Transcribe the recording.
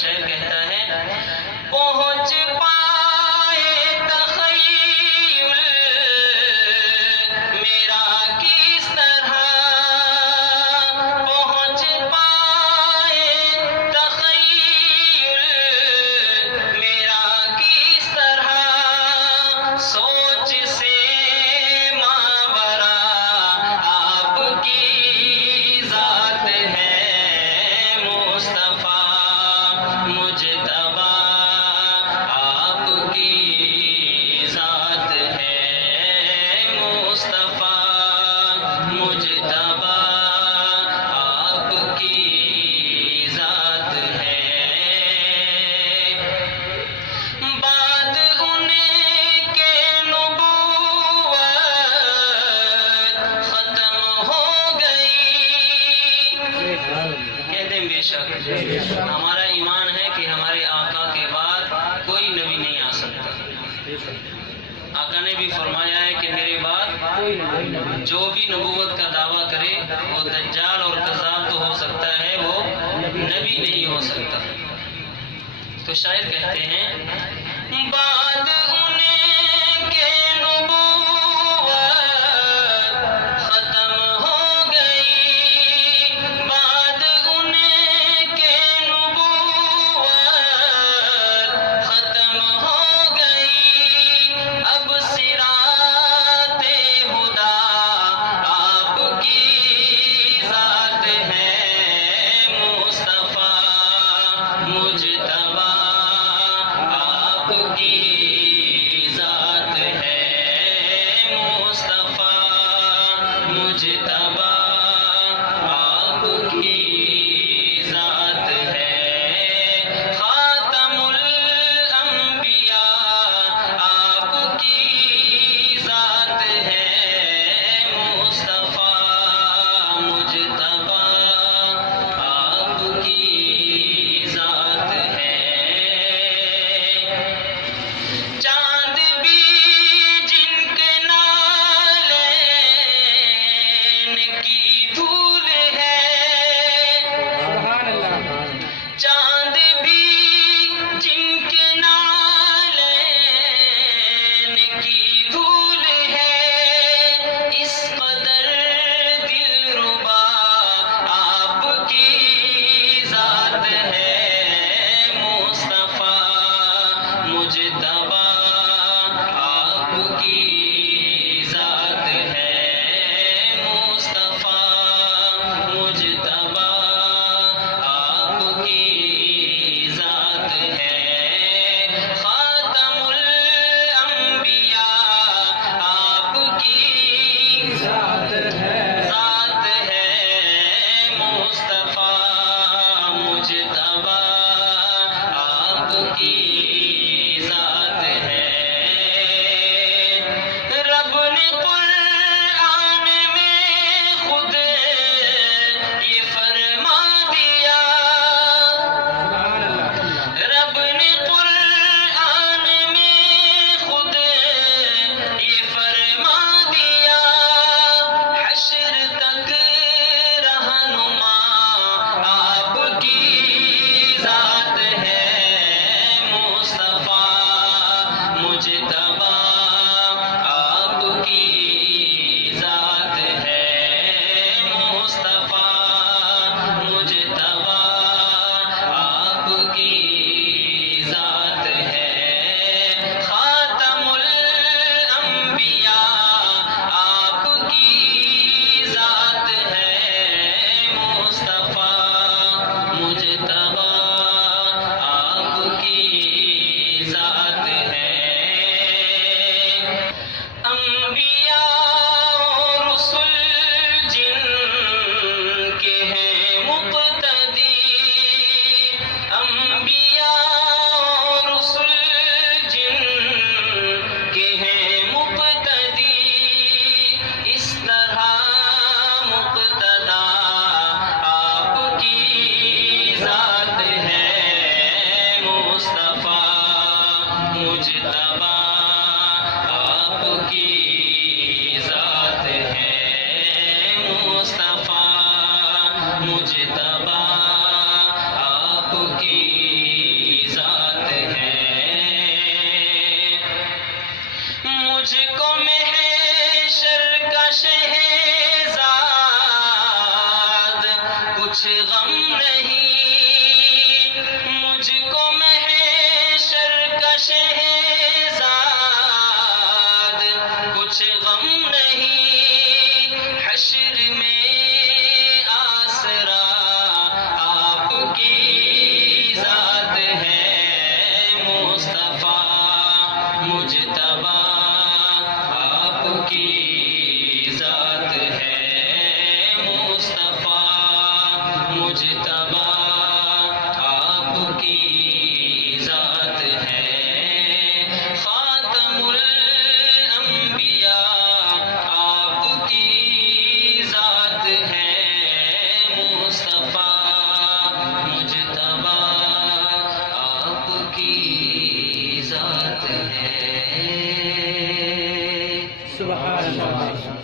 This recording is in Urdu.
شاعر کہتا ہے پہنچ پائے تخیل میرا کس طرح، پہنچ پائے تخیل میرا کس طرح، سوچ سے ماورا آپ کی ذات ہے مصطفیٰ مجتبیٰ، آپ کی ذات ہے مصطفیٰ مجتبیٰ، آپ کی ذات ہے۔ بات ان کے نبوت ختم ہو گئی، کہتے ہیں بے شک ہمارا ایمان ہے کہ ہمارے آقا کے بعد کوئی نبی نہیں آ سکتا۔ آقا نے بھی فرمایا ہے کہ میرے بعد جو بھی نبوت کا دعویٰ کرے وہ دجال اور کذاب تو ہو سکتا ہے، وہ نبی نہیں ہو سکتا۔ تو شاعر کہتے ہیں بات ان کے نبوت ختم ہو گئی، بات ان کے نبوت ختم ہو گئی، اب صراط ہدیٰ آپ کی ذات ہے مصطفیٰ مجتبیٰ، آپ کی ذات ہے مصطفیٰ مجتبیٰ، آپ کی ذات ہے خاتم الانبیاء، آپ کی ذات ہے مصطفیٰ مجتبیٰ، آپ کی ذات ہے۔ چاند بھی جن کے نالین کی دھول ہے، چاند بھی جن کے نالین کی دھول ہے، اس قدر دلربا آپ کی ذات ہے مصطفیٰ مجتبیٰ، آپ کی ذات ہے مصطفیٰ مجتبیٰ، آپ کی ذات ہے خاتم الانبیاء، آپ کی ذات ہے مصطفیٰ مجتبیٰ، آپ کی ذات ہے۔ رب نے قرآن میں خود یہ فرما دیا، رب نے قرآن میں خود یہ فرما دیا، حشر تک رہنما آپ کی ذات ہے مصطفیٰ مجتبیٰ، آپ کی ذات ہے مصطفیٰ مجتبیٰ، آپ کی ذات ہے خاتم الانبیاء، آپ کی ذات ہے مصطفیٰ مجتبیٰ، آپ کی ذات ہے۔ انبیاء اور رسل جن کے ہیں مقتدی، انبیاء اور رسل جن کے ہیں مقتدی، اس طرح مقتدا آپ کی ذات ہے مصطفیٰ مجتبیٰ، آپ کی ذات ہے مصطفیٰ مجتبیٰ، آپ کی مجھ کو محشر کا شہزاد کچھ غم نہیں، مجھ کو محشر کا شہزاد کچھ غم نہیں، حشر میں آسرا آپ کی ذات ہے، مصطفیٰ مجتبی آپ کی ذات ہے، مصطفیٰ مجتبی آپ کی ذات ہے، خاتم الانبیاء آپ کی ذات ہے، مصطفیٰ مجتبی آپ کی ذات ہے۔ سبحان اللہ۔